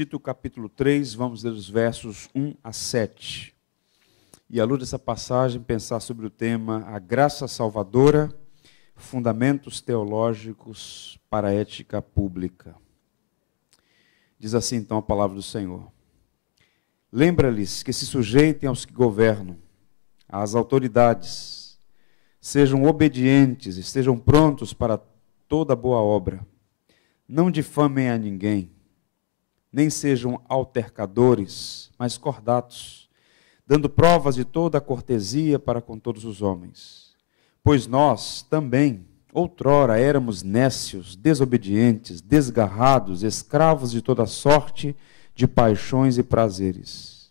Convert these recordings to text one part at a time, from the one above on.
Tito capítulo 3, vamos ler os versos 1 a 7. E à luz dessa passagem, pensar sobre o tema a graça salvadora, fundamentos teológicos para a ética pública. Diz assim então a palavra do Senhor. Lembra-lhes que se sujeitem aos que governam, às autoridades, sejam obedientes, estejam prontos para toda boa obra. Não difamem a ninguém, nem sejam altercadores, mas cordatos, dando provas de toda a cortesia para com todos os homens. Pois nós também, outrora, éramos nécios, desobedientes, desgarrados, escravos de toda sorte de paixões e prazeres,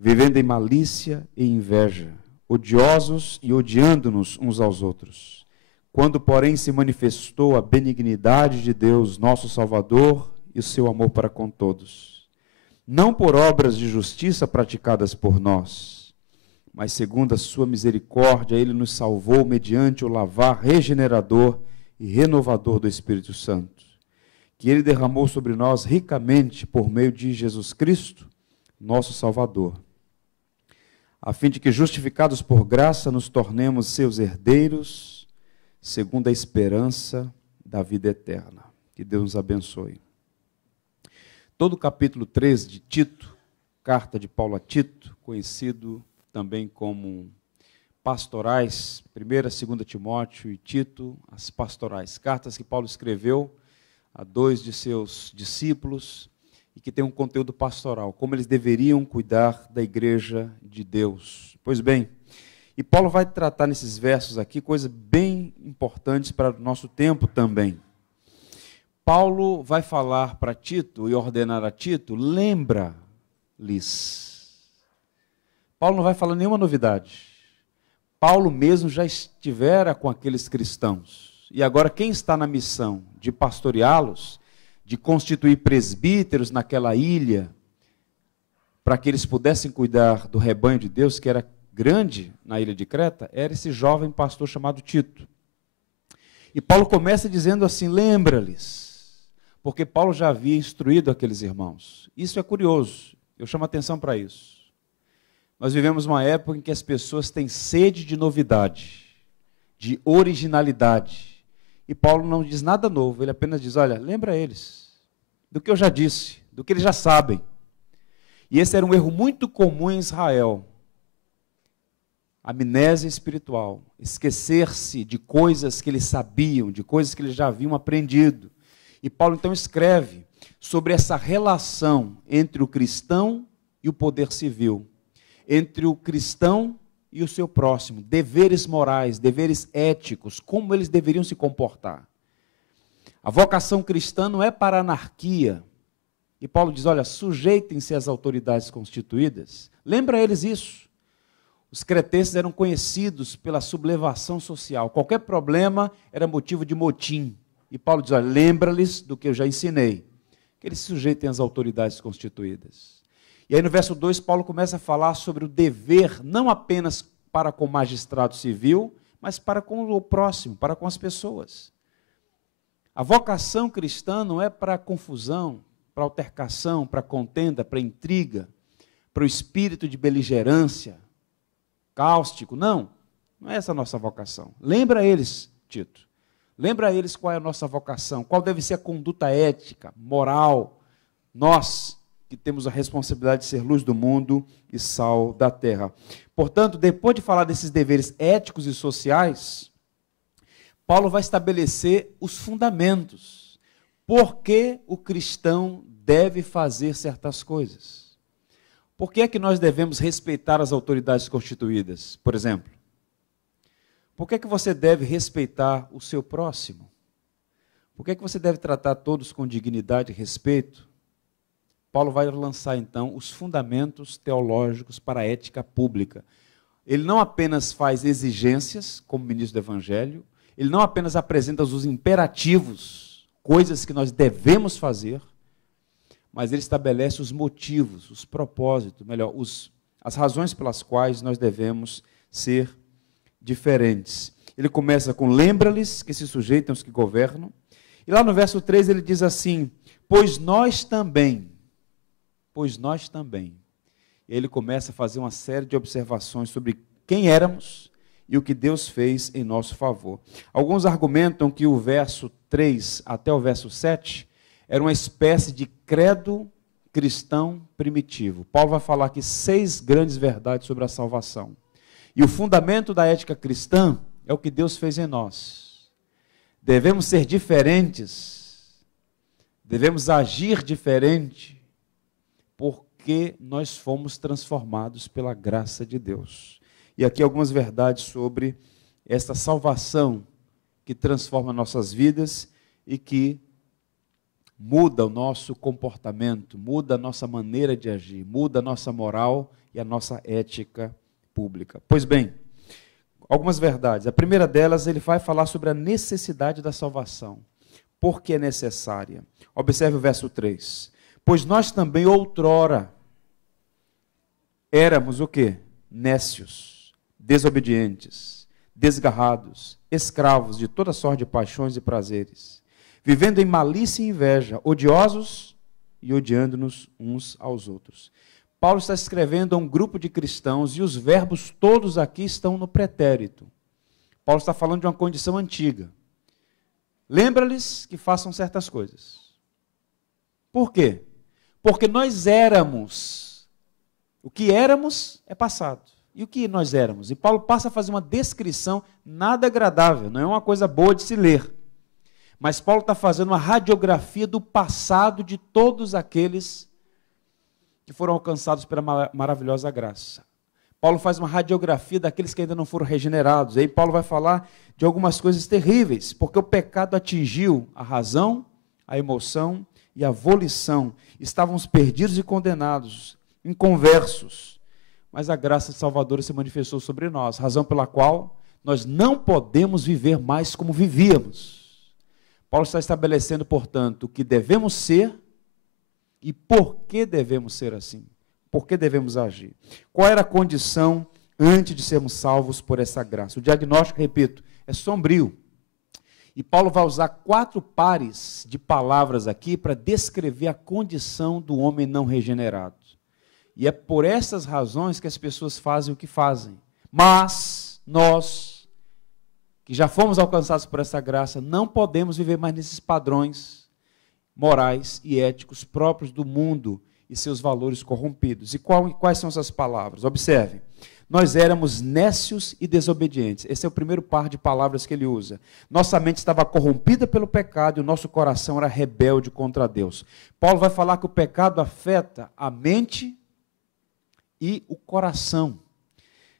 vivendo em malícia e inveja, odiosos e odiando-nos uns aos outros. Quando, porém, se manifestou a benignidade de Deus, nosso Salvador, e o seu amor para com todos, não por obras de justiça praticadas por nós, mas segundo a sua misericórdia, ele nos salvou mediante o lavar regenerador e renovador do Espírito Santo, que ele derramou sobre nós ricamente por meio de Jesus Cristo, nosso Salvador, a fim de que, justificados por graça, nos tornemos seus herdeiros, segundo a esperança da vida eterna. Que Deus nos abençoe. Todo o capítulo 3 de Tito, carta de Paulo a Tito, conhecido também como pastorais, 1ª, 2ª Timóteo e Tito, as pastorais, cartas que Paulo escreveu a 2 de seus discípulos e que tem um conteúdo pastoral, como eles deveriam cuidar da igreja de Deus. Pois bem, e Paulo vai tratar nesses versos aqui coisas bem importantes para o nosso tempo também. Paulo vai falar para Tito e ordenar a Tito, lembra-lhes. Paulo não vai falar nenhuma novidade. Paulo mesmo já estivera com aqueles cristãos. E agora quem está na missão de pastoreá-los, de constituir presbíteros naquela ilha, para que eles pudessem cuidar do rebanho de Deus, que era grande na ilha de Creta, era esse jovem pastor chamado Tito. E Paulo começa dizendo assim, lembra-lhes. Porque Paulo já havia instruído aqueles irmãos. Isso é curioso, eu chamo a atenção para isso. Nós vivemos uma época em que as pessoas têm sede de novidade, de originalidade. E Paulo não diz nada novo, ele apenas diz, olha, lembra eles do que eu já disse, do que eles já sabem. E esse era um erro muito comum em Israel. Amnésia espiritual, esquecer-se de coisas que eles sabiam, de coisas que eles já haviam aprendido. E Paulo então escreve sobre essa relação entre o cristão e o poder civil, entre o cristão e o seu próximo, deveres morais, deveres éticos, como eles deveriam se comportar. A vocação cristã não é para a anarquia. E Paulo diz, olha, sujeitem-se às autoridades constituídas. Lembra eles isso. Os cretenses eram conhecidos pela sublevação social. Qualquer problema era motivo de motim. E Paulo diz, olha, lembra-lhes do que eu já ensinei, que eles se sujeitem às autoridades constituídas. E aí no verso 2, Paulo começa a falar sobre o dever, não apenas para com o magistrado civil, mas para com o próximo, para com as pessoas. A vocação cristã não é para confusão, para altercação, para contenda, para intriga, para o espírito de beligerância, cáustico, não é essa a nossa vocação. Lembra eles, Tito. Lembra eles qual é a nossa vocação, qual deve ser a conduta ética, moral, nós que temos a responsabilidade de ser luz do mundo e sal da terra. Portanto, depois de falar desses deveres éticos e sociais, Paulo vai estabelecer os fundamentos. Por que o cristão deve fazer certas coisas? Por que é que nós devemos respeitar as autoridades constituídas, por exemplo? Por que é que você deve respeitar o seu próximo? Por que é que você deve tratar todos com dignidade e respeito? Paulo vai lançar, então, os fundamentos teológicos para a ética pública. Ele não apenas faz exigências, como ministro do Evangelho, ele não apenas apresenta os imperativos, coisas que nós devemos fazer, mas ele estabelece os motivos, os propósitos, melhor, as razões pelas quais nós devemos ser diferentes. Ele começa com lembra-lhes que se sujeitam aos que governam. E lá no verso 3 ele diz assim, pois nós também, pois nós também. E ele começa a fazer uma série de observações sobre quem éramos e o que Deus fez em nosso favor. Alguns argumentam que o verso 3 até o verso 7 era uma espécie de credo cristão primitivo. Paulo vai falar aqui 6 grandes verdades sobre a salvação. E o fundamento da ética cristã é o que Deus fez em nós. Devemos ser diferentes, devemos agir diferente, porque nós fomos transformados pela graça de Deus. E aqui algumas verdades sobre esta salvação que transforma nossas vidas e que muda o nosso comportamento, muda a nossa maneira de agir, muda a nossa moral e a nossa ética pública. Pois bem, algumas verdades. A primeira delas, ele vai falar sobre a necessidade da salvação. Por que é necessária? Observe o verso 3. Pois nós também outrora éramos o quê? Nécios, desobedientes, desgarrados, escravos de toda sorte de paixões e prazeres, vivendo em malícia e inveja, odiosos e odiando-nos uns aos outros. Paulo está escrevendo a um grupo de cristãos e os verbos todos aqui estão no pretérito. Paulo está falando de uma condição antiga. Lembra-lhes que façam certas coisas. Por quê? Porque nós éramos. O que éramos é passado. E o que nós éramos? E Paulo passa a fazer uma descrição nada agradável, não é uma coisa boa de se ler. Mas Paulo está fazendo uma radiografia do passado de todos aqueles que foram alcançados pela maravilhosa graça. Paulo faz uma radiografia daqueles que ainda não foram regenerados. Aí Paulo vai falar de algumas coisas terríveis, porque o pecado atingiu a razão, a emoção e a volição. Estávamos perdidos e condenados, inconversos. Mas a graça salvadora se manifestou sobre nós, razão pela qual nós não podemos viver mais como vivíamos. Paulo está estabelecendo, portanto, o que devemos ser e por que devemos ser assim. Por que devemos agir? Qual era a condição antes de sermos salvos por essa graça? O diagnóstico, repito, é sombrio. E Paulo vai usar 4 pares de palavras aqui para descrever a condição do homem não regenerado. E é por essas razões que as pessoas fazem o que fazem. Mas nós, que já fomos alcançados por essa graça, não podemos viver mais nesses padrões morais e éticos próprios do mundo e seus valores corrompidos. E quais são essas palavras? Observem. Nós éramos nécios e desobedientes. Esse é o primeiro par de palavras que ele usa. Nossa mente estava corrompida pelo pecado e o nosso coração era rebelde contra Deus. Paulo vai falar que o pecado afeta a mente e o coração.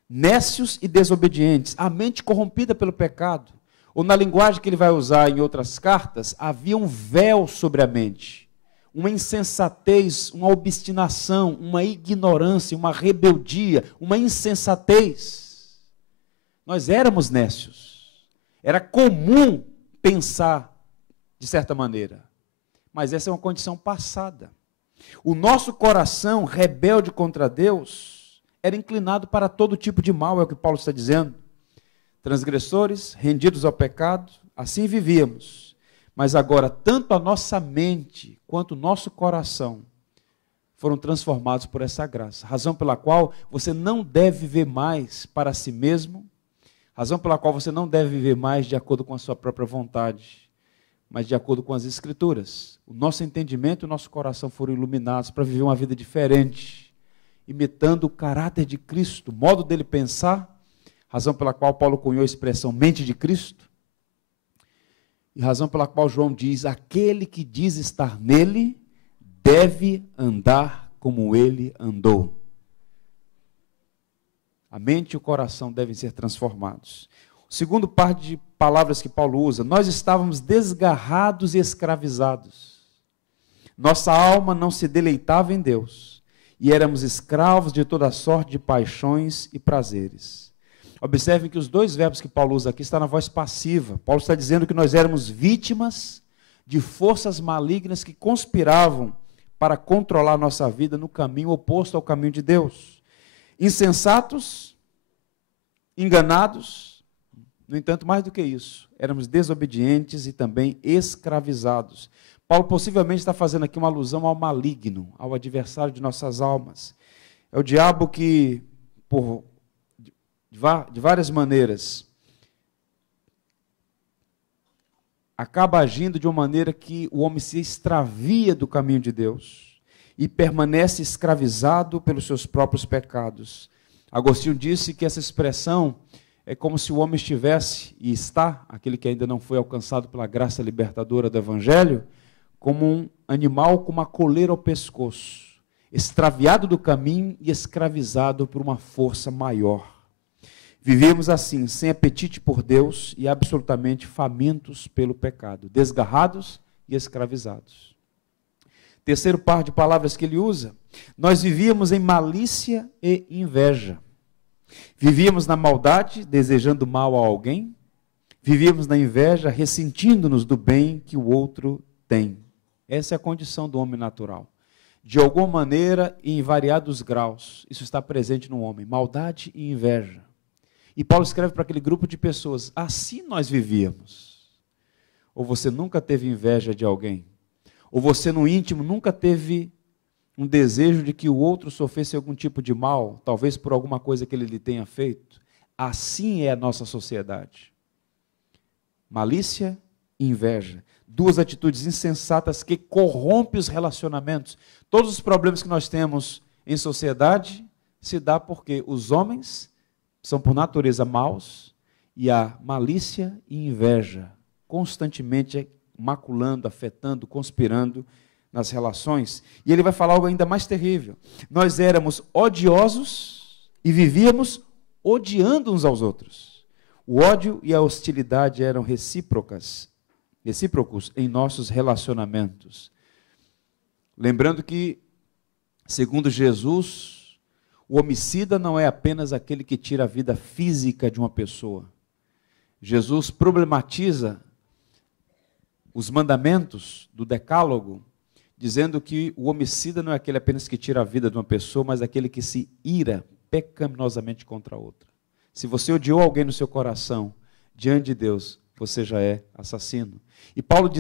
Nécios e desobedientes. A mente corrompida pelo pecado. Ou na linguagem que ele vai usar em outras cartas, havia um véu sobre a mente, uma insensatez, uma obstinação, uma ignorância, uma rebeldia, uma insensatez. Nós éramos nécios. Era comum pensar de certa maneira, mas essa é uma condição passada. O nosso coração, rebelde contra Deus, era inclinado para todo tipo de mal, é o que Paulo está dizendo. Transgressores, rendidos ao pecado, assim vivíamos. Mas agora, tanto a nossa mente quanto o nosso coração foram transformados por essa graça. Razão pela qual você não deve viver mais para si mesmo, razão pela qual você não deve viver mais de acordo com a sua própria vontade, mas de acordo com as Escrituras. O nosso entendimento e o nosso coração foram iluminados para viver uma vida diferente, imitando o caráter de Cristo, o modo dele pensar, razão pela qual Paulo cunhou a expressão mente de Cristo, e razão pela qual João diz, aquele que diz estar nele, deve andar como ele andou. A mente e o coração devem ser transformados. O segundo par de palavras que Paulo usa, nós estávamos desgarrados e escravizados. Nossa alma não se deleitava em Deus, e éramos escravos de toda sorte de paixões e prazeres. Observem que os 2 verbos que Paulo usa aqui estão na voz passiva. Paulo está dizendo que nós éramos vítimas de forças malignas que conspiravam para controlar a nossa vida no caminho oposto ao caminho de Deus. Insensatos, enganados, no entanto, mais do que isso, éramos desobedientes e também escravizados. Paulo possivelmente está fazendo aqui uma alusão ao maligno, ao adversário de nossas almas. É o diabo que, de várias maneiras, acaba agindo de uma maneira que o homem se extravia do caminho de Deus e permanece escravizado pelos seus próprios pecados. Agostinho disse que essa expressão é como se o homem estivesse, e está, aquele que ainda não foi alcançado pela graça libertadora do Evangelho, como um animal com uma coleira ao pescoço, extraviado do caminho e escravizado por uma força maior. Vivíamos assim, sem apetite por Deus e absolutamente famintos pelo pecado, desgarrados e escravizados. Terceiro par de palavras que ele usa, nós vivíamos em malícia e inveja. Vivíamos na maldade, desejando mal a alguém. Vivíamos na inveja, ressentindo-nos do bem que o outro tem. Essa é a condição do homem natural. De alguma maneira e em variados graus, isso está presente no homem, maldade e inveja. E Paulo escreve para aquele grupo de pessoas, assim nós vivíamos. Ou você nunca teve inveja de alguém? Ou você no íntimo nunca teve um desejo de que o outro sofresse algum tipo de mal, talvez por alguma coisa que ele lhe tenha feito? Assim é a nossa sociedade. Malícia e inveja. Duas atitudes insensatas que corrompem os relacionamentos. Todos os problemas que nós temos em sociedade se dá porque os homens são por natureza maus e há malícia e inveja constantemente maculando, afetando, conspirando nas relações. E ele vai falar algo ainda mais terrível. Nós éramos odiosos e vivíamos odiando uns aos outros. O ódio e a hostilidade eram recíprocos em nossos relacionamentos. Lembrando que, segundo Jesus, o homicida não é apenas aquele que tira a vida física de uma pessoa. Jesus problematiza os mandamentos do Decálogo, dizendo que o homicida não é aquele apenas que tira a vida de uma pessoa, mas aquele que se ira pecaminosamente contra a outra. Se você odiou alguém no seu coração, diante de Deus, você já é assassino. E Paulo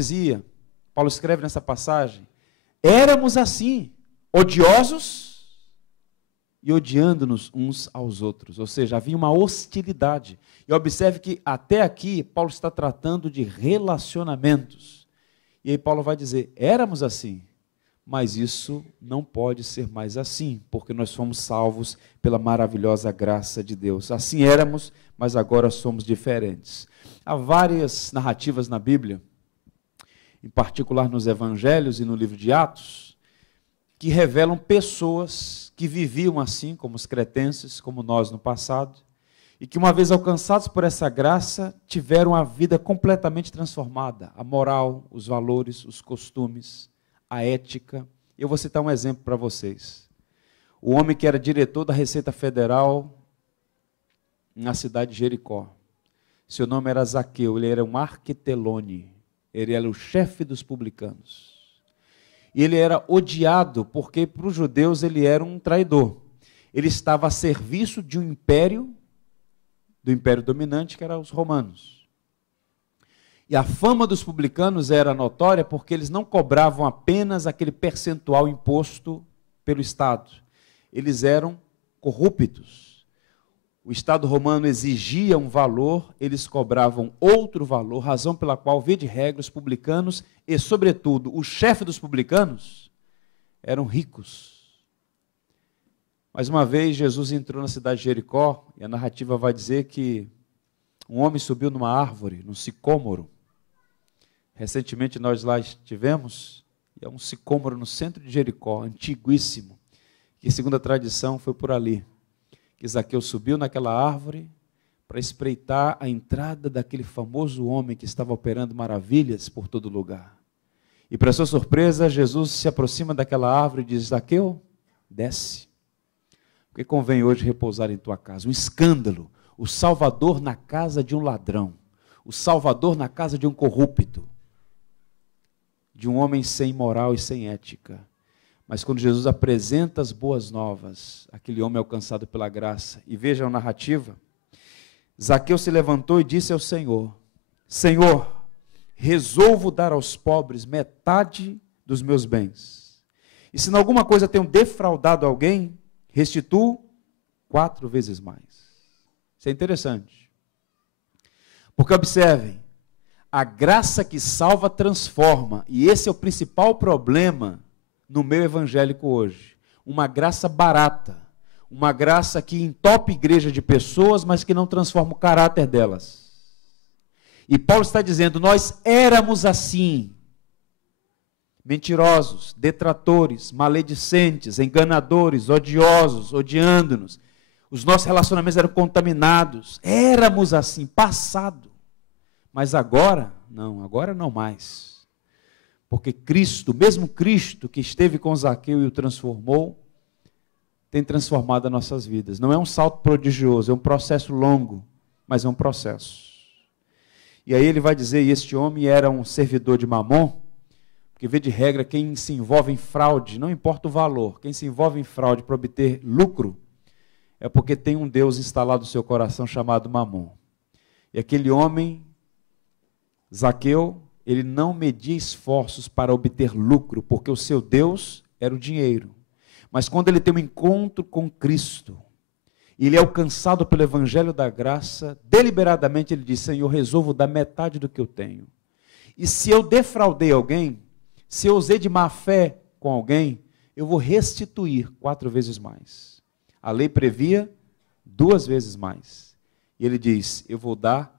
escreve nessa passagem, éramos assim, odiosos e odiando-nos uns aos outros, ou seja, havia uma hostilidade. E observe que até aqui Paulo está tratando de relacionamentos. E aí Paulo vai dizer, éramos assim, mas isso não pode ser mais assim, porque nós fomos salvos pela maravilhosa graça de Deus. Assim éramos, mas agora somos diferentes. Há várias narrativas na Bíblia, em particular nos Evangelhos e no livro de Atos, que revelam pessoas que viviam assim, como os cretenses, como nós no passado, e que uma vez alcançados por essa graça, tiveram a vida completamente transformada, a moral, os valores, os costumes, a ética. Eu vou citar um exemplo para vocês. O homem que era diretor da Receita Federal na cidade de Jericó, seu nome era Zaqueu, ele era um arquitelone, ele era o chefe dos publicanos. E ele era odiado porque para os judeus ele era um traidor. Ele estava a serviço de um império, do império dominante, que era os romanos. E a fama dos publicanos era notória porque eles não cobravam apenas aquele percentual imposto pelo Estado. Eles eram corruptos. O Estado romano exigia um valor, eles cobravam outro valor, razão pela qual, via de regra, os publicanos e, sobretudo, o chefe dos publicanos eram ricos. Mais uma vez, Jesus entrou na cidade de Jericó, e a narrativa vai dizer que um homem subiu numa árvore, num sicômoro. Recentemente nós lá estivemos, e é um sicômoro no centro de Jericó, antiguíssimo, que segundo a tradição foi por ali que Zaqueu subiu naquela árvore para espreitar a entrada daquele famoso homem que estava operando maravilhas por todo lugar. E para sua surpresa, Jesus se aproxima daquela árvore e diz, Zaqueu, desce, porque convém hoje repousar em tua casa. Um escândalo, o Salvador na casa de um ladrão, o Salvador na casa de um corrupto, de um homem sem moral e sem ética. Mas quando Jesus apresenta as boas novas, aquele homem alcançado pela graça, e veja a narrativa, Zaqueu se levantou e disse ao Senhor, Senhor, resolvo dar aos pobres metade dos meus bens. E se em alguma coisa tenho defraudado alguém, restituo 4 vezes mais. Isso é interessante. Porque observem, a graça que salva transforma, e esse é o principal problema no meio evangélico hoje. Uma graça barata, uma graça que entope igreja de pessoas, mas que não transforma o caráter delas. E Paulo está dizendo, nós éramos assim, mentirosos, detratores, maledicentes, enganadores, odiosos, odiando-nos. Os nossos relacionamentos eram contaminados, éramos assim, passado. Mas agora, não mais. Porque Cristo, mesmo Cristo que esteve com Zaqueu e o transformou, tem transformado as nossas vidas. Não é um salto prodigioso, é um processo longo, mas é um processo. E aí ele vai dizer, e este homem era um servidor de Mamon, porque vê de regra, quem se envolve em fraude, não importa o valor, quem se envolve em fraude para obter lucro, é porque tem um Deus instalado no seu coração chamado Mamon. E aquele homem, Zaqueu, ele não media esforços para obter lucro, porque o seu Deus era o dinheiro. Mas quando ele tem um encontro com Cristo, e ele é alcançado pelo Evangelho da Graça, deliberadamente ele diz, Senhor, resolvo dar metade do que eu tenho. E se eu defraudei alguém, se eu usei de má fé com alguém, eu vou restituir 4 vezes mais. A lei previa 2 vezes mais. E ele diz, eu vou dar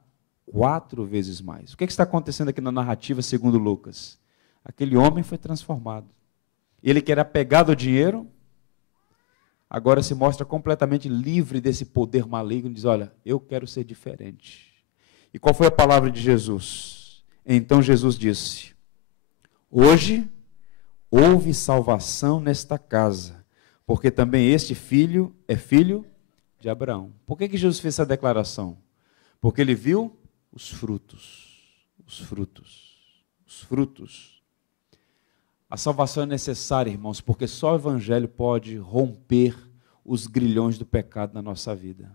4 vezes mais. O que está acontecendo aqui na narrativa segundo Lucas? Aquele homem foi transformado. Ele que era apegado ao dinheiro, agora se mostra completamente livre desse poder maligno, diz, olha, eu quero ser diferente. E qual foi a palavra de Jesus? Então Jesus disse, hoje houve salvação nesta casa, porque também este filho é filho de Abraão. Por que Jesus fez essa declaração? Porque ele viu os frutos. A salvação é necessária, irmãos, porque só o Evangelho pode romper os grilhões do pecado na nossa vida.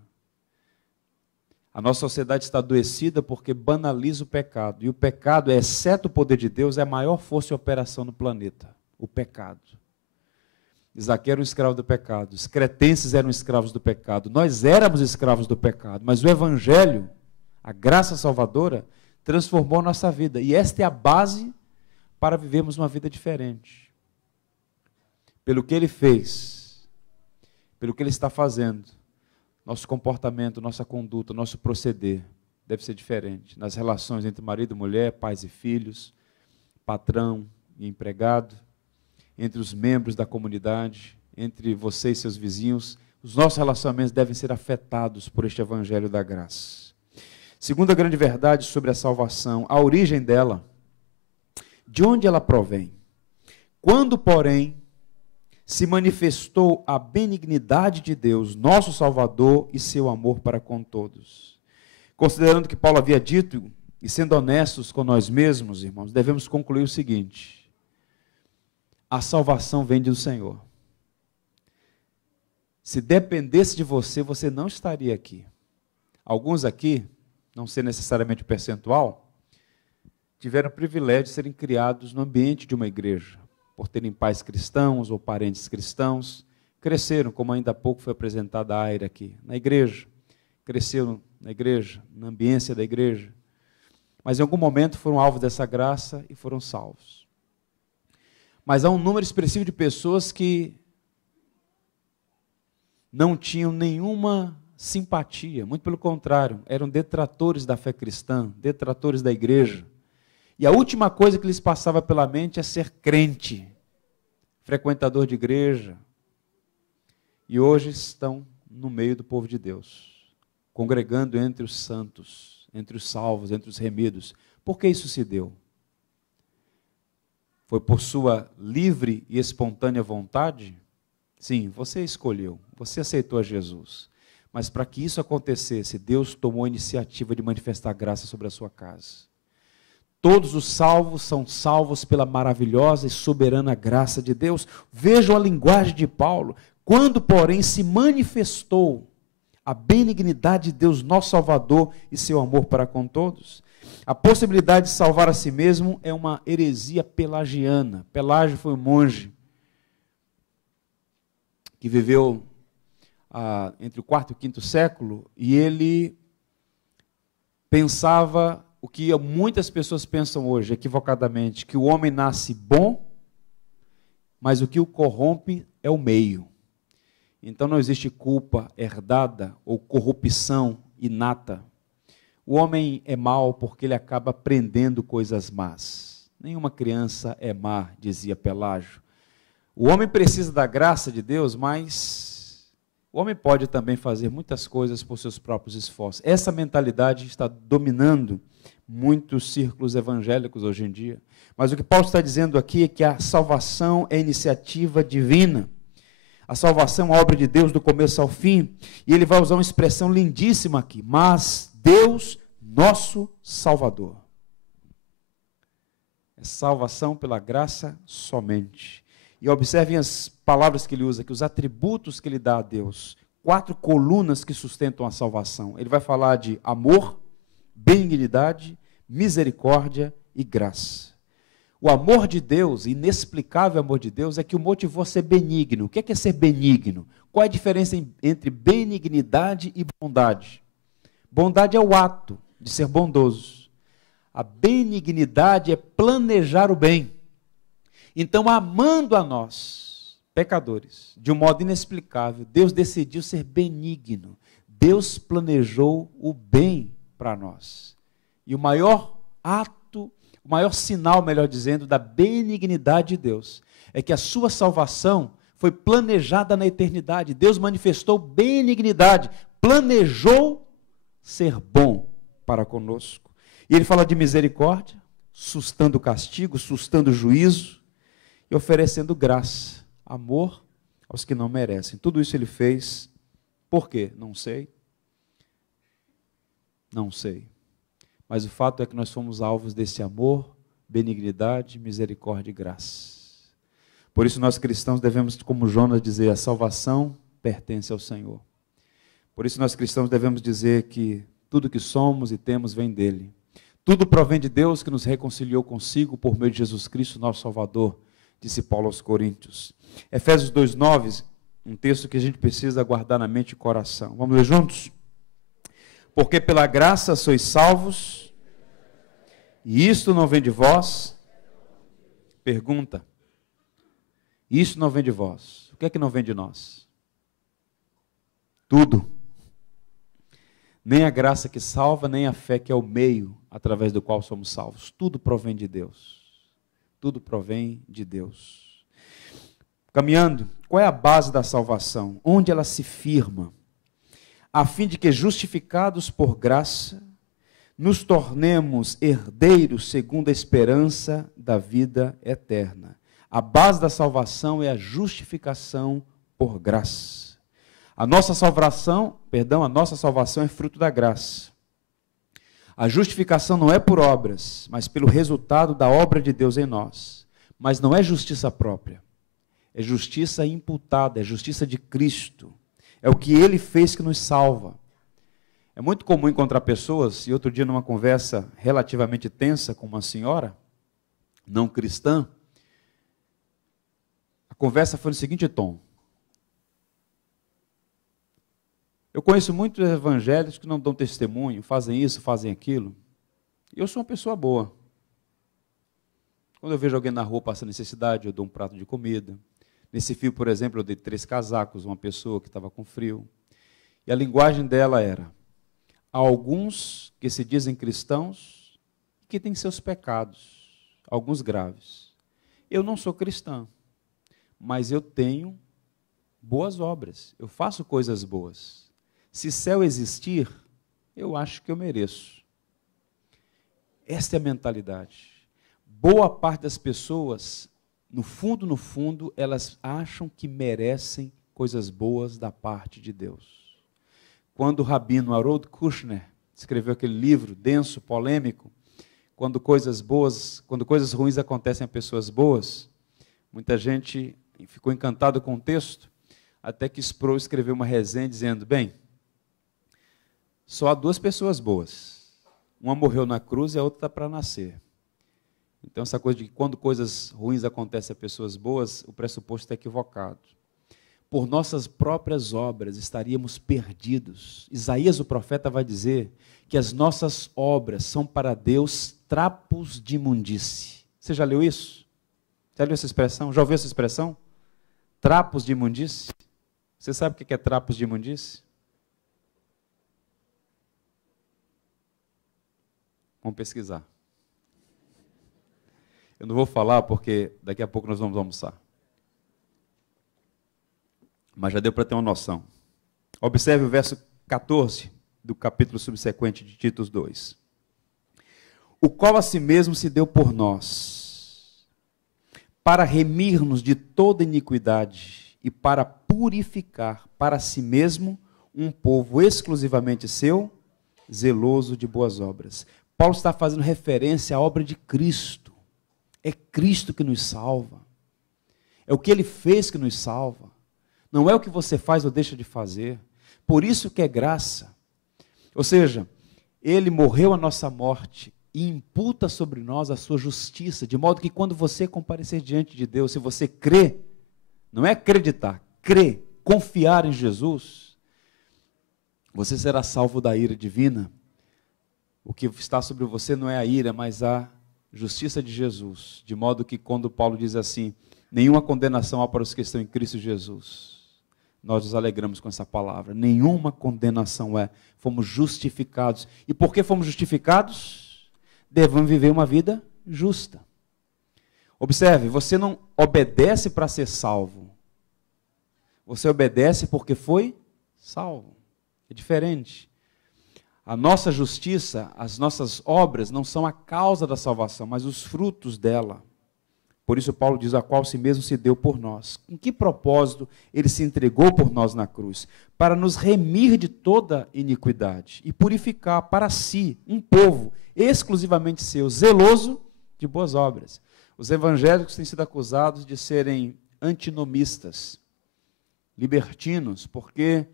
A nossa sociedade está adoecida porque banaliza o pecado. E o pecado, exceto o poder de Deus, é a maior força e operação no planeta. O pecado. Zaqueu era um escravo do pecado. Os cretenses eram escravos do pecado. Nós éramos escravos do pecado. Mas o Evangelho, a graça salvadora, transformou a nossa vida. E esta é a base para vivermos uma vida diferente. Pelo que Ele fez, pelo que Ele está fazendo, nosso comportamento, nossa conduta, nosso proceder deve ser diferente. Nas relações entre marido e mulher, pais e filhos, patrão e empregado, entre os membros da comunidade, entre você e seus vizinhos, os nossos relacionamentos devem ser afetados por este Evangelho da graça. Segunda grande verdade sobre a salvação, a origem dela. De onde ela provém? Quando, porém, se manifestou a benignidade de Deus, nosso Salvador, e seu amor para com todos. Considerando que Paulo havia dito, e sendo honestos com nós mesmos, irmãos, devemos concluir o seguinte: a salvação vem do Senhor. Se dependesse de você, você não estaria aqui. Alguns aqui, não sei necessariamente o percentual, tiveram o privilégio de serem criados no ambiente de uma igreja, por terem pais cristãos ou parentes cristãos, cresceram, como ainda há pouco foi apresentada a Aira aqui, na igreja, cresceram na igreja, na ambiência da igreja, mas em algum momento foram alvos dessa graça e foram salvos. Mas há um número expressivo de pessoas que não tinham nenhuma simpatia, muito pelo contrário, eram detratores da fé cristã, detratores da igreja. E a última coisa que lhes passava pela mente é ser crente, frequentador de igreja. E hoje estão no meio do povo de Deus, congregando entre os santos, entre os salvos, entre os remidos. Por que isso se deu? Foi por sua livre e espontânea vontade? Sim, você escolheu, você aceitou a Jesus. Mas para que isso acontecesse, Deus tomou a iniciativa de manifestar graça sobre a sua casa. Todos os salvos são salvos pela maravilhosa e soberana graça de Deus. Vejam a linguagem de Paulo. Quando, porém, se manifestou a benignidade de Deus, nosso Salvador, e seu amor para com todos. A possibilidade de salvar a si mesmo é uma heresia pelagiana. Pelágio foi um monge que viveu entre o quarto e o quinto século, e ele pensava o que muitas pessoas pensam hoje, equivocadamente, que o homem nasce bom, mas o que o corrompe é o meio. Então não existe culpa herdada ou corrupção inata. O homem é mau porque ele acaba aprendendo coisas más. Nenhuma criança é má, dizia Pelágio. O homem precisa da graça de Deus, mas o homem pode também fazer muitas coisas por seus próprios esforços. Essa mentalidade está dominando muitos círculos evangélicos hoje em dia. Mas o que Paulo está dizendo aqui é que a salvação é iniciativa divina. A salvação é a obra de Deus do começo ao fim. E ele vai usar uma expressão lindíssima aqui. Mas Deus, nosso Salvador. É salvação pela graça somente. E observem as palavras que ele usa aqui, os atributos que ele dá a Deus. 4 colunas que sustentam a salvação. Ele vai falar de amor, benignidade, misericórdia e graça. O amor de Deus, inexplicável amor de Deus, é que o motivou a ser benigno. O que é ser benigno? Qual é a diferença entre benignidade e bondade? Bondade é o ato de ser bondoso. A benignidade é planejar o bem. Então, amando a nós, pecadores, de um modo inexplicável, Deus decidiu ser benigno. Deus planejou o bem para nós. E o maior ato, o maior sinal, melhor dizendo, da benignidade de Deus, é que a sua salvação foi planejada na eternidade. Deus manifestou benignidade, planejou ser bom para conosco. E ele fala de misericórdia, sustando o castigo, sustando o juízo, e oferecendo graça, amor aos que não merecem. Tudo isso ele fez, por quê? Não sei. Não sei. Mas o fato é que nós fomos alvos desse amor, benignidade, misericórdia e graça. Por isso nós cristãos devemos, como Jonas, dizer, a salvação pertence ao Senhor. Por isso nós cristãos devemos dizer que tudo que somos e temos vem dele. Tudo provém de Deus que nos reconciliou consigo por meio de Jesus Cristo, nosso Salvador, disse Paulo aos Coríntios. Efésios 2:9, um texto que a gente precisa guardar na mente e coração. Vamos ler juntos? Porque pela graça sois salvos, e isto não vem de vós. Pergunta. Isso não vem de vós. O que é que não vem de nós? Tudo. Nem a graça que salva, nem a fé que é o meio através do qual somos salvos. Tudo provém de Deus. Tudo provém de Deus. Caminhando, qual é a base da salvação? Onde ela se firma? A fim de que, justificados por graça, nos tornemos herdeiros segundo a esperança da vida eterna. A base da salvação é a justificação por graça. A nossa salvação é fruto da graça. A justificação não é por obras, mas pelo resultado da obra de Deus em nós. Mas não é justiça própria. É justiça imputada, é justiça de Cristo. É o que Ele fez que nos salva. É muito comum encontrar pessoas, e outro dia numa conversa relativamente tensa com uma senhora, não cristã, a conversa foi no seguinte tom. Eu conheço muitos evangélicos que não dão testemunho, fazem isso, fazem aquilo. Eu sou uma pessoa boa. Quando eu vejo alguém na rua passando necessidade, eu dou um prato de comida. Nesse fio, por exemplo, eu dei 3 casacos, uma pessoa que estava com frio. E a linguagem dela era: há alguns que se dizem cristãos que têm seus pecados, alguns graves. Eu não sou cristã, mas eu tenho boas obras, eu faço coisas boas. Se céu existir, eu acho que eu mereço. Esta é a mentalidade. Boa parte das pessoas, no fundo, elas acham que merecem coisas boas da parte de Deus. Quando o rabino Harold Kushner escreveu aquele livro denso, polêmico, quando coisas ruins acontecem a pessoas boas, muita gente ficou encantada com o texto, até que Sproul escreveu uma resenha dizendo: bem, só há 2 pessoas boas, Uma morreu na cruz e a outra está para nascer. Então, essa coisa de que quando coisas ruins acontecem a pessoas boas, o pressuposto está equivocado. Por nossas próprias obras estaríamos perdidos. Isaías, o profeta, vai dizer que as nossas obras são para Deus trapos de imundície. Você já leu isso? Já leu essa expressão? Já ouviu essa expressão? Trapos de imundície? Você sabe o que é trapos de imundície? Vamos pesquisar. Eu não vou falar porque daqui a pouco nós vamos almoçar. Mas já deu para ter uma noção. Observe o verso 14 do capítulo subsequente de Tito 2. O qual a si mesmo se deu por nós, para remir-nos de toda iniquidade e para purificar para si mesmo um povo exclusivamente seu, zeloso de boas obras. Paulo está fazendo referência à obra de Cristo. É Cristo que nos salva. É o que Ele fez que nos salva. Não é o que você faz ou deixa de fazer. Por isso que é graça. Ou seja, Ele morreu a nossa morte e imputa sobre nós a sua justiça, de modo que quando você comparecer diante de Deus, se você crê, não é acreditar, crer, confiar em Jesus, você será salvo da ira divina. O que está sobre você não é a ira, mas a justiça de Jesus. De modo que quando Paulo diz assim, nenhuma condenação há para os que estão em Cristo Jesus, nós nos alegramos com essa palavra. Nenhuma condenação é. Fomos justificados. E por que fomos justificados? Devemos viver uma vida justa. Observe, você não obedece para ser salvo. Você obedece porque foi salvo. É diferente. A nossa justiça, as nossas obras não são a causa da salvação, mas os frutos dela. Por isso Paulo diz, a qual si mesmo se deu por nós. Com que propósito ele se entregou por nós na cruz? Para nos remir de toda iniquidade e purificar para si um povo exclusivamente seu, zeloso de boas obras. Os evangélicos têm sido acusados de serem antinomistas, libertinos, porque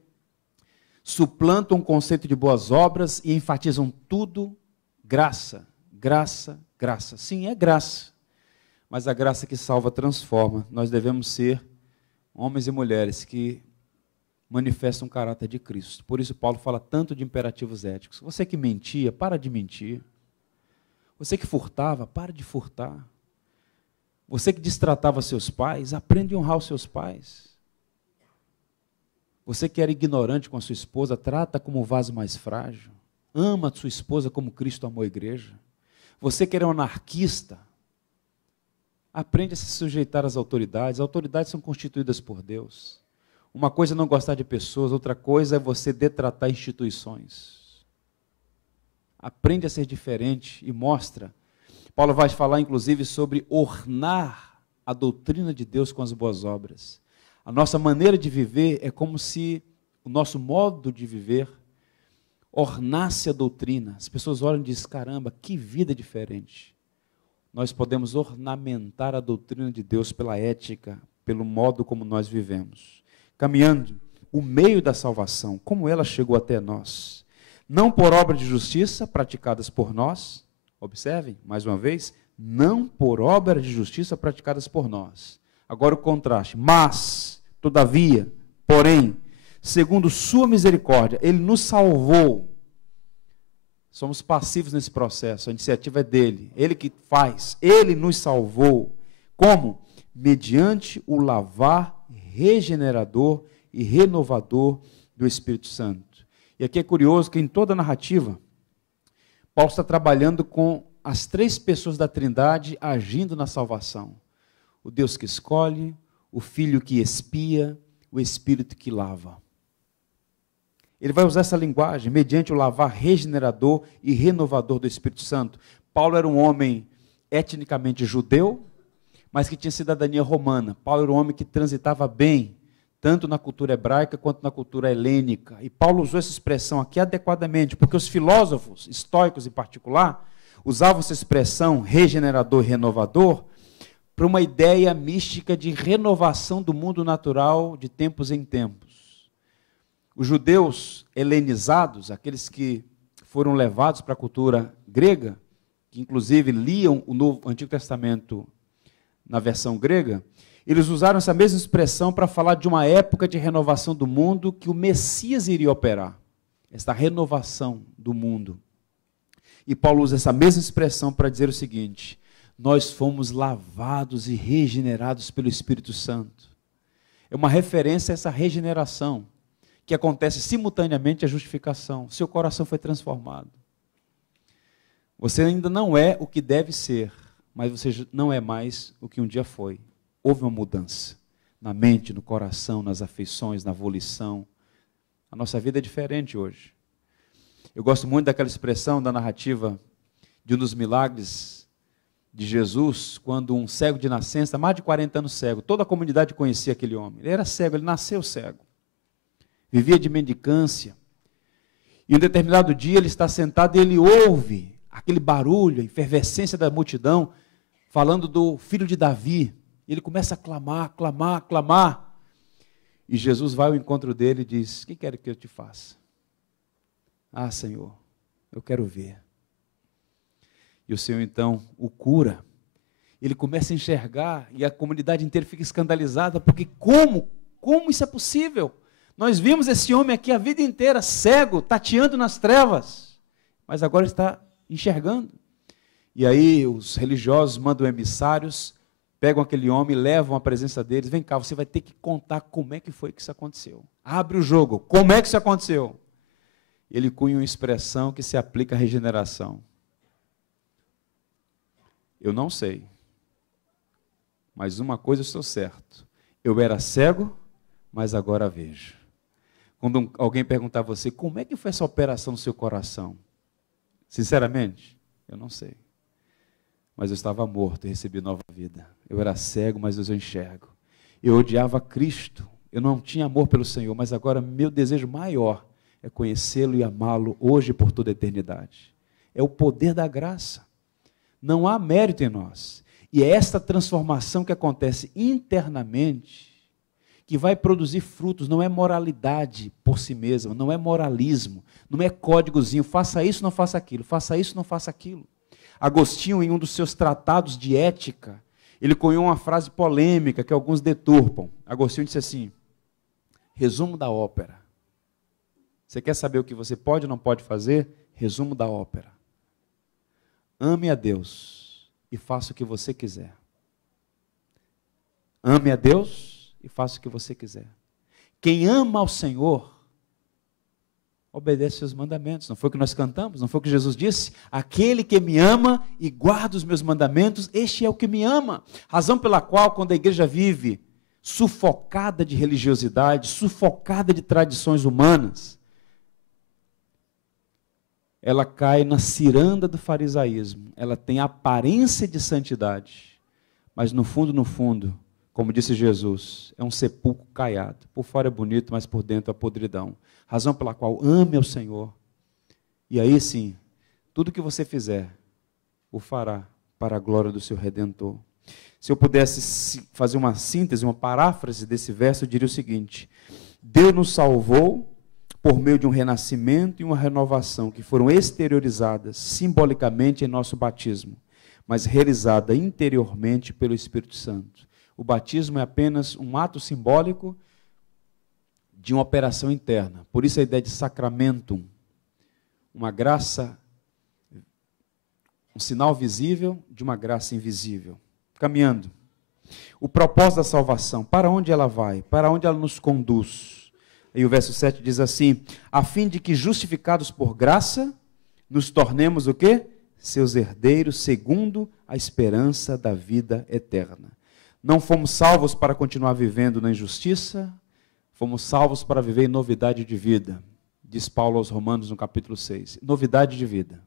suplantam o conceito de boas obras e enfatizam tudo graça, graça, graça. Sim, é graça, mas a graça que salva transforma. Nós devemos ser homens e mulheres que manifestam o caráter de Cristo. Por isso Paulo fala tanto de imperativos éticos. Você que mentia, para de mentir. Você que furtava, para de furtar. Você que destratava seus pais, aprende a honrar os seus pais. Você que era ignorante com a sua esposa, trata como o vaso mais frágil. Ama a sua esposa como Cristo amou a igreja. Você que era um anarquista, aprende a se sujeitar às autoridades. As autoridades são constituídas por Deus. Uma coisa é não gostar de pessoas, outra coisa é você detratar instituições. Aprende a ser diferente e mostra. Paulo vai falar, inclusive, sobre ornar a doutrina de Deus com as boas obras. A nossa maneira de viver é como se o nosso modo de viver ornasse a doutrina. As pessoas olham e dizem, caramba, que vida diferente. Nós podemos ornamentar a doutrina de Deus pela ética, pelo modo como nós vivemos. Caminhando o meio da salvação, como ela chegou até nós. Não por obra de justiça praticadas por nós, observem, mais uma vez, não por obra de justiça praticadas por nós. Agora o contraste, mas, todavia, porém, segundo sua misericórdia, Ele nos salvou. Somos passivos nesse processo, a iniciativa é dele, Ele que faz, Ele nos salvou. Como? Mediante o lavar regenerador e renovador do Espírito Santo. E aqui é curioso que em toda a narrativa, Paulo está trabalhando com as três pessoas da Trindade agindo na salvação. O Deus que escolhe, o Filho que expia, o Espírito que lava. Ele vai usar essa linguagem, mediante o lavar regenerador e renovador do Espírito Santo. Paulo era um homem etnicamente judeu, mas que tinha cidadania romana. Paulo era um homem que transitava bem, tanto na cultura hebraica quanto na cultura helênica. E Paulo usou essa expressão aqui adequadamente, porque os filósofos, estoicos em particular, usavam essa expressão regenerador e renovador para uma ideia mística de renovação do mundo natural de tempos em tempos. Os judeus helenizados, aqueles que foram levados para a cultura grega, que inclusive liam o Antigo Testamento na versão grega, eles usaram essa mesma expressão para falar de uma época de renovação do mundo que o Messias iria operar, esta renovação do mundo. E Paulo usa essa mesma expressão para dizer o seguinte: nós fomos lavados e regenerados pelo Espírito Santo. É uma referência a essa regeneração, que acontece simultaneamente à justificação. Seu coração foi transformado. Você ainda não é o que deve ser, mas você não é mais o que um dia foi. Houve uma mudança na mente, no coração, nas afeições, na volição. A nossa vida é diferente hoje. Eu gosto muito daquela expressão da narrativa de um dos milagres de Jesus, quando um cego de nascença, mais de 40 anos cego, toda a comunidade conhecia aquele homem. Ele era cego, ele nasceu cego. Vivia de mendicância. E um determinado dia ele está sentado e ele ouve aquele barulho, a efervescência da multidão, falando do filho de Davi. E ele começa a clamar, clamar, clamar. E Jesus vai ao encontro dele e diz: o que quer que eu te faça? Ah, Senhor, eu quero ver. E o Senhor então o cura. Ele começa a enxergar e a comunidade inteira fica escandalizada, porque como isso é possível? Nós vimos esse homem aqui a vida inteira cego, tateando nas trevas, mas agora está enxergando. E aí os religiosos mandam emissários, pegam aquele homem, levam à presença deles: vem cá, você vai ter que contar como é que foi que isso aconteceu. Abre o jogo, como é que isso aconteceu? Ele cunha uma expressão que se aplica à regeneração. Eu não sei, mas uma coisa eu estou certo: eu era cego, mas agora vejo. Quando alguém perguntar a você: como é que foi essa operação no seu coração? Sinceramente, eu não sei. Mas eu estava morto e recebi nova vida. Eu era cego, mas hoje eu enxergo. Eu odiava Cristo, eu não tinha amor pelo Senhor, mas agora meu desejo maior é conhecê-lo e amá-lo hoje e por toda a eternidade. É o poder da graça. Não há mérito em nós. E é esta transformação que acontece internamente que vai produzir frutos. Não é moralidade por si mesma, não é moralismo, não é códigozinho: faça isso, não faça aquilo, faça isso, não faça aquilo. Agostinho, em um dos seus tratados de ética, ele cunhou uma frase polêmica que alguns deturpam. Agostinho disse assim: resumo da ópera. Você quer saber o que você pode ou não pode fazer? Resumo da ópera: ame a Deus e faça o que você quiser. Ame a Deus e faça o que você quiser. Quem ama ao Senhor obedece aos mandamentos. Não foi o que nós cantamos? Não foi o que Jesus disse? Aquele que me ama e guarda os meus mandamentos, este é o que me ama. Razão pela qual, quando a igreja vive sufocada de religiosidade, sufocada de tradições humanas, ela cai na ciranda do farisaísmo. Ela tem aparência de santidade, mas no fundo, como disse Jesus, é um sepulcro caiado. Por fora é bonito, mas por dentro é podridão. Razão pela qual ame ao Senhor. E aí sim, tudo que você fizer, o fará para a glória do seu Redentor. Se eu pudesse fazer uma síntese, uma paráfrase desse verso, eu diria o seguinte: Deus nos salvou por meio de um renascimento e uma renovação que foram exteriorizadas simbolicamente em nosso batismo, mas realizada interiormente pelo Espírito Santo. O batismo é apenas um ato simbólico de uma operação interna. Por isso a ideia de sacramentum, uma graça, um sinal visível de uma graça invisível. Caminhando. O propósito da salvação, para onde ela vai? Para onde ela nos conduz? E o verso 7 diz assim: a fim de que, justificados por graça, nos tornemos o quê? Seus herdeiros, segundo a esperança da vida eterna. Não fomos salvos para continuar vivendo na injustiça, fomos salvos para viver em novidade de vida, diz Paulo aos Romanos no capítulo 6. Novidade de vida.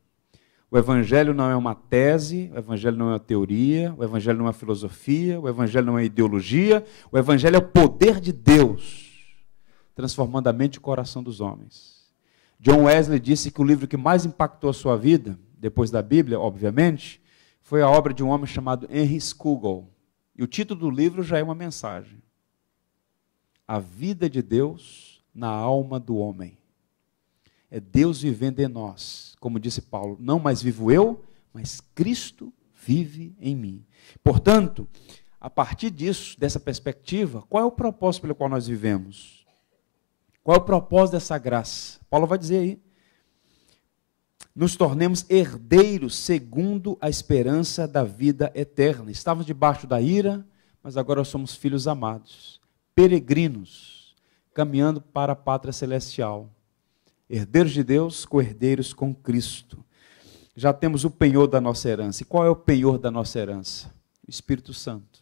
O Evangelho não é uma tese, o Evangelho não é uma teoria, o Evangelho não é uma filosofia, o Evangelho não é uma ideologia, o Evangelho é o poder de Deus, transformando a mente e o coração dos homens. John Wesley disse que o livro que mais impactou a sua vida, depois da Bíblia, obviamente, foi a obra de um homem chamado Henry Scougal. E o título do livro já é uma mensagem: A vida de Deus na alma do homem. É Deus vivendo em nós. Como disse Paulo, não mais vivo eu, mas Cristo vive em mim. Portanto, a partir disso, dessa perspectiva, qual é o propósito pelo qual nós vivemos? Qual é o propósito dessa graça? Paulo vai dizer aí. Nos tornemos herdeiros segundo a esperança da vida eterna. Estávamos debaixo da ira, mas agora somos filhos amados, peregrinos, caminhando para a pátria celestial. Herdeiros de Deus, co-herdeiros com Cristo. Já temos o penhor da nossa herança. E qual é o penhor da nossa herança? O Espírito Santo.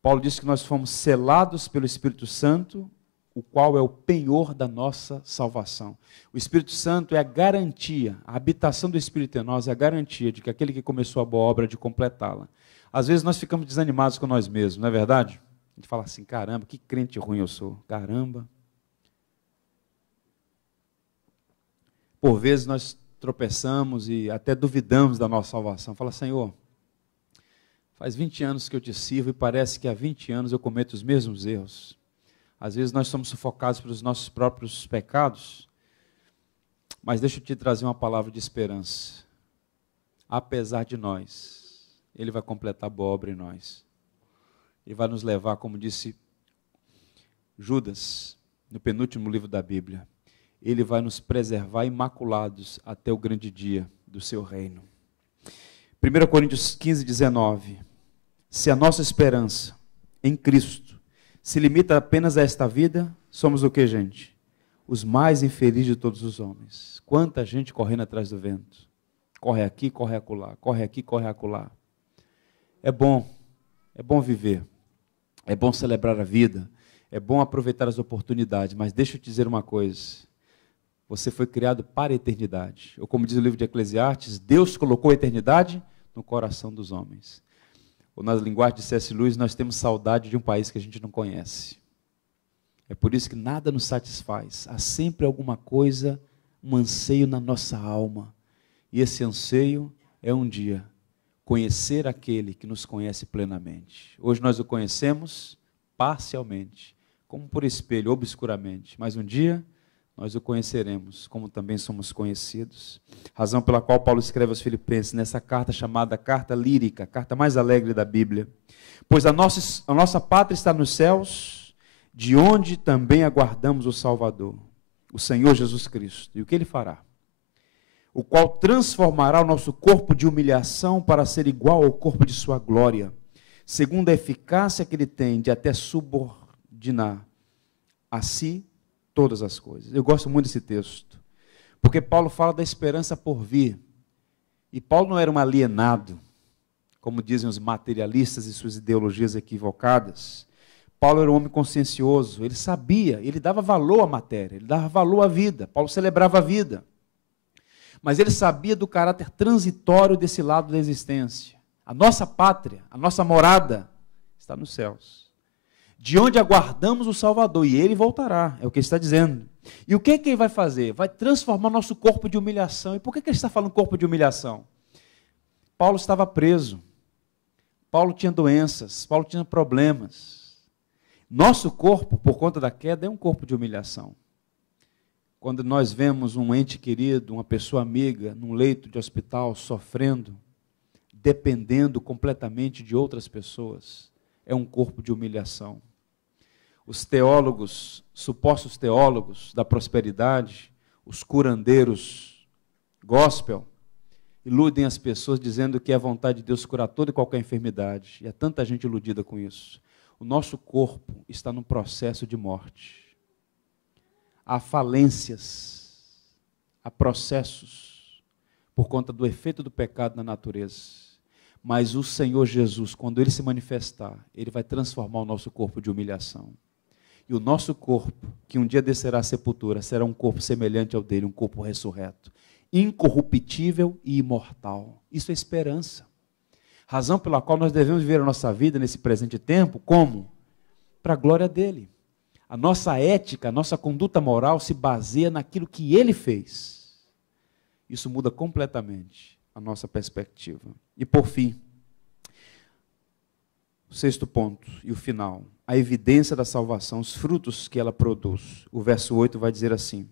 Paulo diz que nós fomos selados pelo Espírito Santo, o qual é o penhor da nossa salvação. O Espírito Santo é a garantia, a habitação do Espírito em nós é a garantia de que aquele que começou a boa obra de completá-la. Às vezes nós ficamos desanimados com nós mesmos, não é verdade? A gente fala assim, caramba, que crente ruim eu sou, caramba. Por vezes nós tropeçamos e até duvidamos da nossa salvação. Fala, Senhor, faz 20 anos que eu te sirvo e parece que há 20 anos eu cometo os mesmos erros. Às vezes nós somos sufocados pelos nossos próprios pecados, mas deixa eu te trazer uma palavra de esperança. Apesar de nós, Ele vai completar a boa obra em nós. Ele vai nos levar, como disse Judas, no penúltimo livro da Bíblia, Ele vai nos preservar imaculados até o grande dia do seu reino. 1 Coríntios 15, 19. Se a nossa esperança em Cristo se limita apenas a esta vida, somos o que, gente? Os mais infelizes de todos os homens. Quanta gente correndo atrás do vento. Corre aqui, corre acolá. Corre aqui, corre acolá. É bom viver. É bom celebrar a vida. É bom aproveitar as oportunidades. Mas deixa eu te dizer uma coisa. Você foi criado para a eternidade. Ou como diz o livro de Eclesiastes, Deus colocou a eternidade no coração dos homens. Ou na linguagem de C.S. Lewis, nós temos saudade de um país que a gente não conhece. É por isso que nada nos satisfaz. Há sempre alguma coisa, um anseio na nossa alma. E esse anseio é um dia conhecer aquele que nos conhece plenamente. Hoje nós o conhecemos parcialmente, como por espelho, obscuramente. Mas um dia nós o conheceremos, como também somos conhecidos. Razão pela qual Paulo escreve aos Filipenses, nessa carta chamada carta lírica, a carta mais alegre da Bíblia. Pois a nossa pátria está nos céus, de onde também aguardamos o Salvador, o Senhor Jesus Cristo. E o que Ele fará? O qual transformará o nosso corpo de humilhação para ser igual ao corpo de sua glória, segundo a eficácia que Ele tem de até subordinar a si todas as coisas. Eu gosto muito desse texto, porque Paulo fala da esperança por vir. E Paulo não era um alienado, como dizem os materialistas e suas ideologias equivocadas. Paulo era um homem consciencioso, ele sabia, ele dava valor à matéria, ele dava valor à vida. Paulo celebrava a vida. Mas ele sabia do caráter transitório desse lado da existência. A nossa pátria, a nossa morada está nos céus, de onde aguardamos o Salvador, e Ele voltará, é o que Ele está dizendo. E o que é que Ele vai fazer? Vai transformar nosso corpo de humilhação. E por que Ele está falando corpo de humilhação? Paulo estava preso, Paulo tinha doenças, Paulo tinha problemas. Nosso corpo, por conta da queda, é um corpo de humilhação. Quando nós vemos um ente querido, uma pessoa amiga, num leito de hospital, sofrendo, dependendo completamente de outras pessoas, é um corpo de humilhação. Os teólogos, supostos teólogos da prosperidade, os curandeiros gospel, iludem as pessoas dizendo que é a vontade de Deus curar toda e qualquer enfermidade. E há tanta gente iludida com isso. O nosso corpo está num processo de morte. Há falências, há processos, por conta do efeito do pecado na natureza. Mas o Senhor Jesus, quando Ele se manifestar, Ele vai transformar o nosso corpo de humilhação. E o nosso corpo, que um dia descerá à sepultura, será um corpo semelhante ao dele, um corpo ressurreto, incorruptível e imortal. Isso é esperança. Razão pela qual nós devemos viver a nossa vida nesse presente tempo, como? Para a glória dele. A nossa ética, a nossa conduta moral se baseia naquilo que Ele fez. Isso muda completamente a nossa perspectiva. E por fim, o sexto ponto e o final, a evidência da salvação, os frutos que ela produz. O verso 8 vai dizer assim: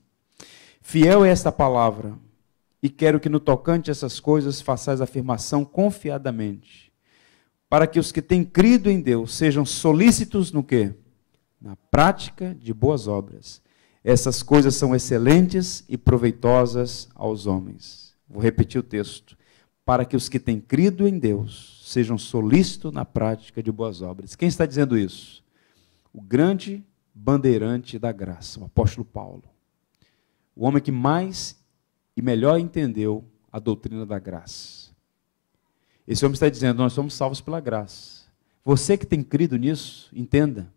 Fiel é esta palavra, e quero que no tocante a essas coisas façais afirmação confiadamente, para que os que têm crido em Deus sejam solícitos no quê? Na prática de boas obras. Essas coisas são excelentes e proveitosas aos homens. Vou repetir o texto. Para que os que têm crido em Deus sejam solícitos na prática de boas obras. Quem está dizendo isso? O grande bandeirante da graça, o apóstolo Paulo. O homem que mais e melhor entendeu a doutrina da graça. Esse homem está dizendo, nós somos salvos pela graça. Você que tem crido nisso, entenda,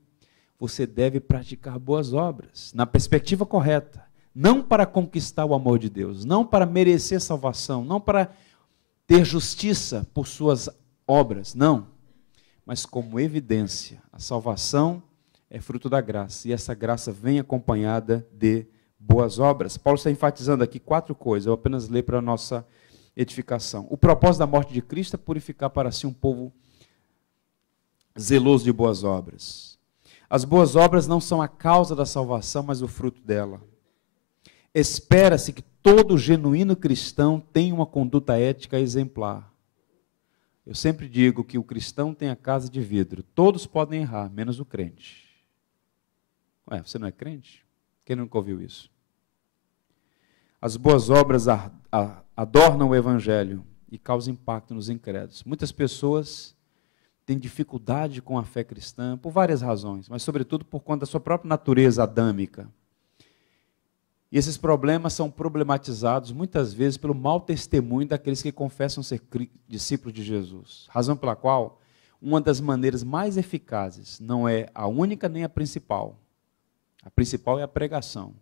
você deve praticar boas obras, na perspectiva correta, não para conquistar o amor de Deus, não para merecer salvação, não para ter justiça por suas obras, não, mas como evidência, a salvação é fruto da graça, e essa graça vem acompanhada de boas obras. Paulo está enfatizando aqui 4 coisas, eu apenas leio para a nossa edificação. O propósito da morte de Cristo é purificar para si um povo zeloso de boas obras. As boas obras não são a causa da salvação, mas o fruto dela. Espera-se que todo genuíno cristão tenha uma conduta ética exemplar. Eu sempre digo que o cristão tem a casa de vidro. Todos podem errar, menos o crente. Ué, você não é crente? Quem nunca ouviu isso? As boas obras adornam o evangelho e causam impacto nos incrédulos. Muitas pessoas têm dificuldade com a fé cristã por várias razões, mas sobretudo por conta da sua própria natureza adâmica. E esses problemas são problematizados muitas vezes pelo mau testemunho daqueles que confessam ser discípulos de Jesus. Razão pela qual uma das maneiras mais eficazes, não é a única nem a principal é a pregação,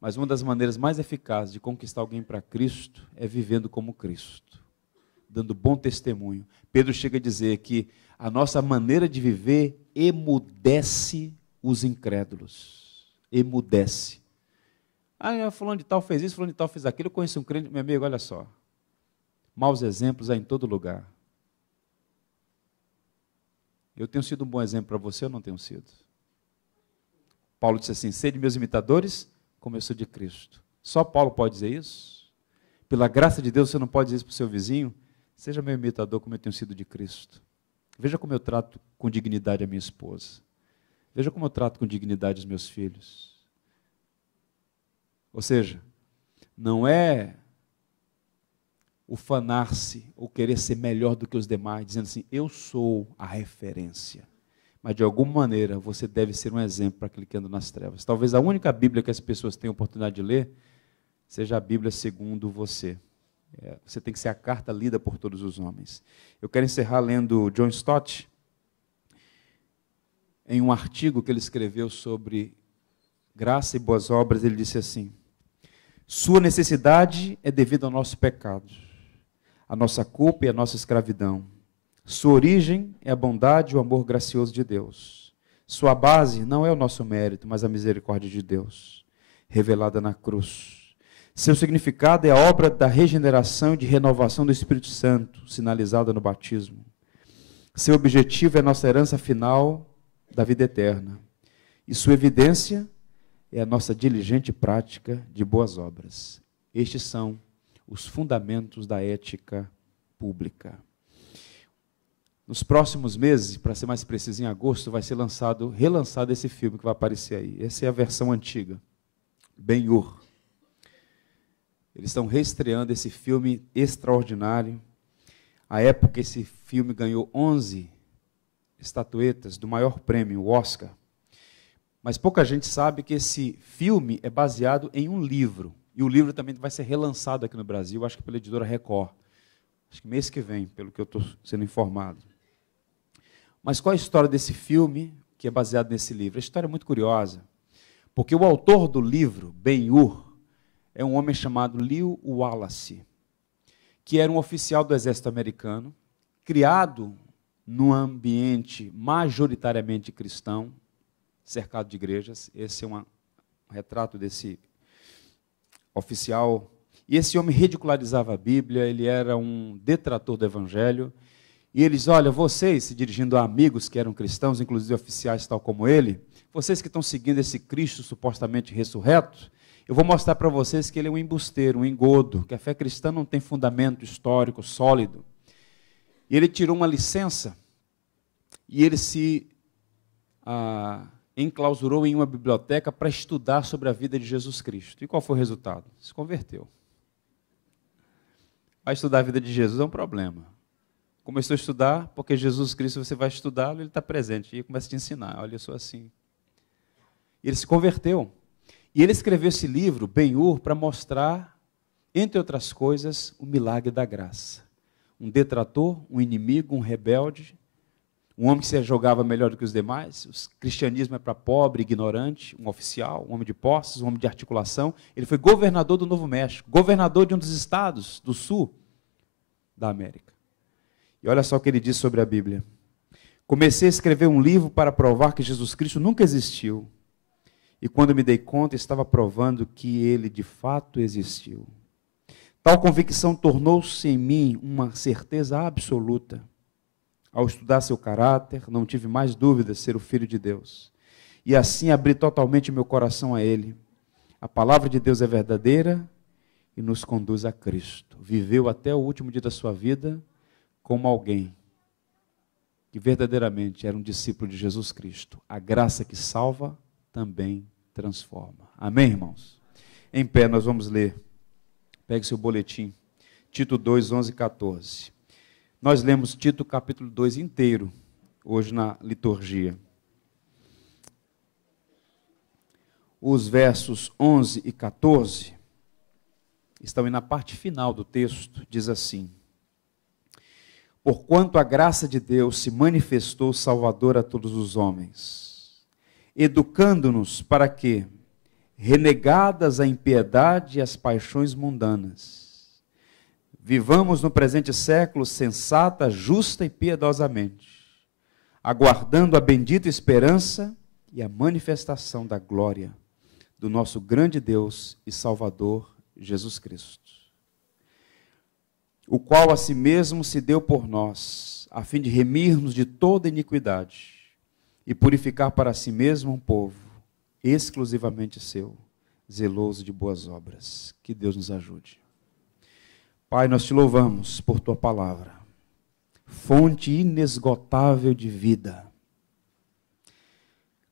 mas uma das maneiras mais eficazes de conquistar alguém para Cristo é vivendo como Cristo, dando bom testemunho. Pedro chega a dizer que a nossa maneira de viver emudece os incrédulos. Emudece. Ah, fulano de tal fez isso, fulano de tal fez aquilo. Eu conheço um crente, meu amigo, olha só. Maus exemplos há em todo lugar. Eu tenho sido um bom exemplo para você ou não tenho sido? Paulo disse assim, sede meus imitadores, como eu sou de Cristo. Só Paulo pode dizer isso? Pela graça de Deus, você não pode dizer isso para o seu vizinho? Seja meu imitador como eu tenho sido de Cristo. Veja como eu trato com dignidade a minha esposa. Veja como eu trato com dignidade os meus filhos. Ou seja, não é ufanar-se ou querer ser melhor do que os demais, dizendo assim, eu sou a referência. Mas de alguma maneira você deve ser um exemplo para aquele que anda nas trevas. Talvez a única Bíblia que as pessoas tenham oportunidade de ler seja a Bíblia segundo você. Você tem que ser a carta lida por todos os homens. Eu quero encerrar lendo John Stott, em um artigo que ele escreveu sobre graça e boas obras, ele disse assim, sua necessidade é devido ao nosso pecado, a nossa culpa e a nossa escravidão. Sua origem é a bondade e o amor gracioso de Deus. Sua base não é o nosso mérito, mas a misericórdia de Deus, revelada na cruz. Seu significado é a obra da regeneração e de renovação do Espírito Santo, sinalizada no batismo. Seu objetivo é a nossa herança final da vida eterna. E sua evidência é a nossa diligente prática de boas obras. Estes são os fundamentos da ética pública. Nos próximos meses, para ser mais preciso, em agosto, vai ser relançado esse filme que vai aparecer aí. Essa é a versão antiga, Ben-Hur. Eles estão reestreando esse filme extraordinário. À época, esse filme ganhou 11 estatuetas do maior prêmio, o Oscar. Mas pouca gente sabe que esse filme é baseado em um livro. E o livro também vai ser relançado aqui no Brasil, acho que pela editora Record. Acho que mês que vem, pelo que eu estou sendo informado. Mas qual a história desse filme que é baseado nesse livro? A história é muito curiosa, porque o autor do livro, Ben-Hur, é um homem chamado Lew Wallace, que era um oficial do exército americano, criado num ambiente majoritariamente cristão, cercado de igrejas. Esse é um retrato desse oficial. E esse homem ridicularizava a Bíblia, ele era um detrator do Evangelho. E eles, olha, vocês, se dirigindo a amigos que eram cristãos, inclusive oficiais tal como ele, vocês que estão seguindo esse Cristo supostamente ressurreto, Eu vou mostrar para vocês que ele é um embusteiro, um engodo, que a fé cristã não tem fundamento histórico sólido. E ele tirou uma licença e ele se enclausurou em uma biblioteca para estudar sobre a vida de Jesus Cristo. E qual foi o resultado? Se converteu. Vai estudar a vida de Jesus é um problema. Começou a estudar, porque Jesus Cristo, você vai estudá-lo, ele está presente. E começa a te ensinar, olha, eu sou assim. E ele se converteu. E ele escreveu esse livro, Ben-Hur, para mostrar, entre outras coisas, o milagre da graça. Um detrator, um inimigo, um rebelde, um homem que se jogava melhor do que os demais. O cristianismo é para pobre, ignorante, um oficial, um homem de posses, um homem de articulação. Ele foi governador do Novo México, governador de um dos estados do sul da América. E olha só o que ele diz sobre a Bíblia. Comecei a escrever um livro para provar que Jesus Cristo nunca existiu. E quando me dei conta, estava provando que ele de fato existiu. Tal convicção tornou-se em mim uma certeza absoluta. Ao estudar seu caráter, não tive mais dúvidas de ser o Filho de Deus. E assim abri totalmente meu coração a ele. A palavra de Deus é verdadeira e nos conduz a Cristo. Viveu até o último dia da sua vida como alguém que verdadeiramente era um discípulo de Jesus Cristo. A graça que salva também transforma. Amém, irmãos? Em pé, nós vamos ler. Pegue seu boletim. Tito 2, 11 e 14. Nós lemos Tito capítulo 2 inteiro, hoje na liturgia. Os versos 11 e 14 estão aí na parte final do texto, diz assim: porquanto a graça de Deus se manifestou salvadora a todos os homens, educando-nos para que, renegadas a impiedade e as paixões mundanas, vivamos no presente século sensata, justa e piedosamente, aguardando a bendita esperança e a manifestação da glória do nosso grande Deus e Salvador Jesus Cristo, o qual a si mesmo se deu por nós, a fim de remir-nos de toda iniquidade e purificar para si mesmo um povo exclusivamente seu, zeloso de boas obras. Que Deus nos ajude. Pai, nós te louvamos por tua palavra, fonte inesgotável de vida.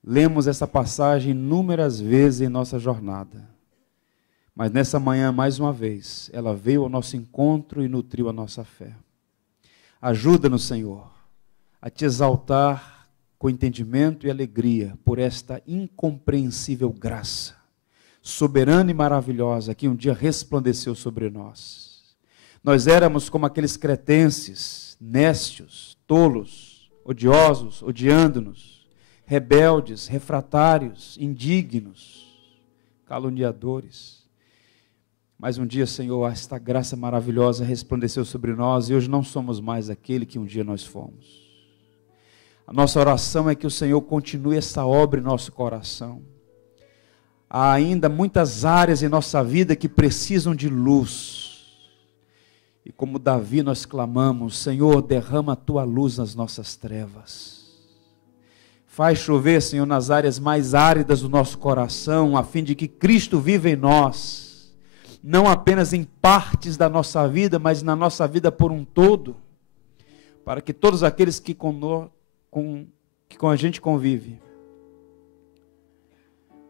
Lemos essa passagem inúmeras vezes em nossa jornada, mas nessa manhã, mais uma vez, ela veio ao nosso encontro e nutriu a nossa fé. Ajuda-nos, Senhor, a te exaltar com entendimento e alegria por esta incompreensível graça, soberana e maravilhosa, que um dia resplandeceu sobre nós. Nós éramos como aqueles cretenses, nécios, tolos, odiosos, odiando-nos, rebeldes, refratários, indignos, caluniadores. Mas um dia, Senhor, esta graça maravilhosa resplandeceu sobre nós e hoje não somos mais aquele que um dia nós fomos. A nossa oração é que o Senhor continue essa obra em nosso coração. Há ainda muitas áreas em nossa vida que precisam de luz. E como Davi nós clamamos: Senhor, derrama a tua luz nas nossas trevas. Faz chover, Senhor, nas áreas mais áridas do nosso coração, a fim de que Cristo viva em nós, não apenas em partes da nossa vida, mas na nossa vida por um todo, para que todos aqueles que com a gente convive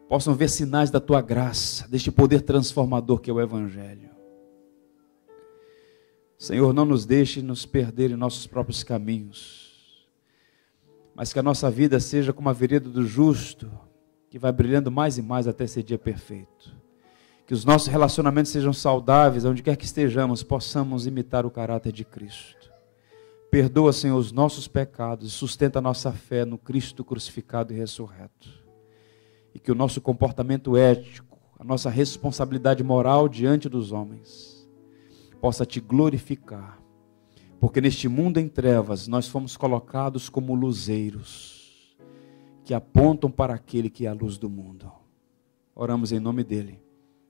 possam ver sinais da tua graça, deste poder transformador que é o Evangelho. Senhor, não nos deixe nos perder em nossos próprios caminhos, mas que a nossa vida seja como a vereda do justo, que vai brilhando mais e mais até ser dia perfeito. Que os nossos relacionamentos sejam saudáveis, onde quer que estejamos, possamos imitar o caráter de Cristo. Perdoa, Senhor, os nossos pecados, sustenta a nossa fé no Cristo crucificado e ressurreto. E que o nosso comportamento ético, a nossa responsabilidade moral diante dos homens, possa te glorificar, porque neste mundo em trevas nós fomos colocados como luzeiros, que apontam para aquele que é a luz do mundo. Oramos em nome dele,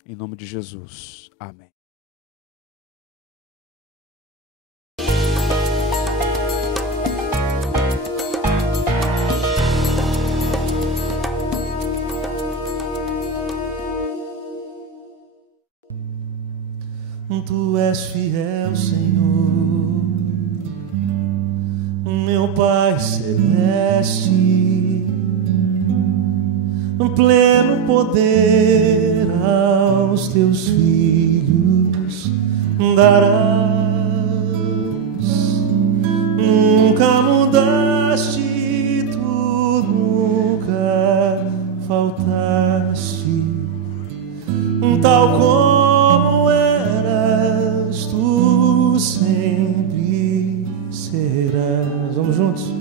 em nome de Jesus. Amém. Tu és fiel, Senhor, meu Pai celeste, pleno poder aos teus filhos darás. Nunca mudaste, tu nunca faltaste, tal como eras, tu sempre serás. Vamos juntos?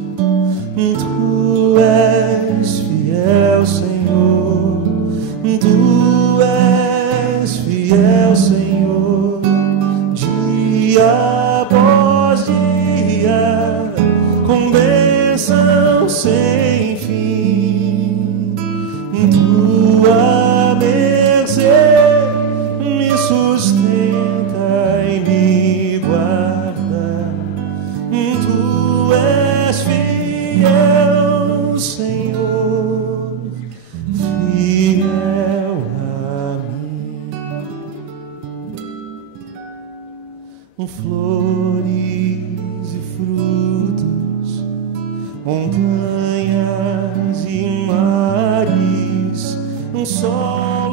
Tu és fiel, Senhor, tu és fiel, Senhor, dia após dia, com bênção sem fim. Tua mercê me sustenta e me guarda. Tu és fiel, Senhor, fiel a mim. Flores e frutos, montanhas e mares, sol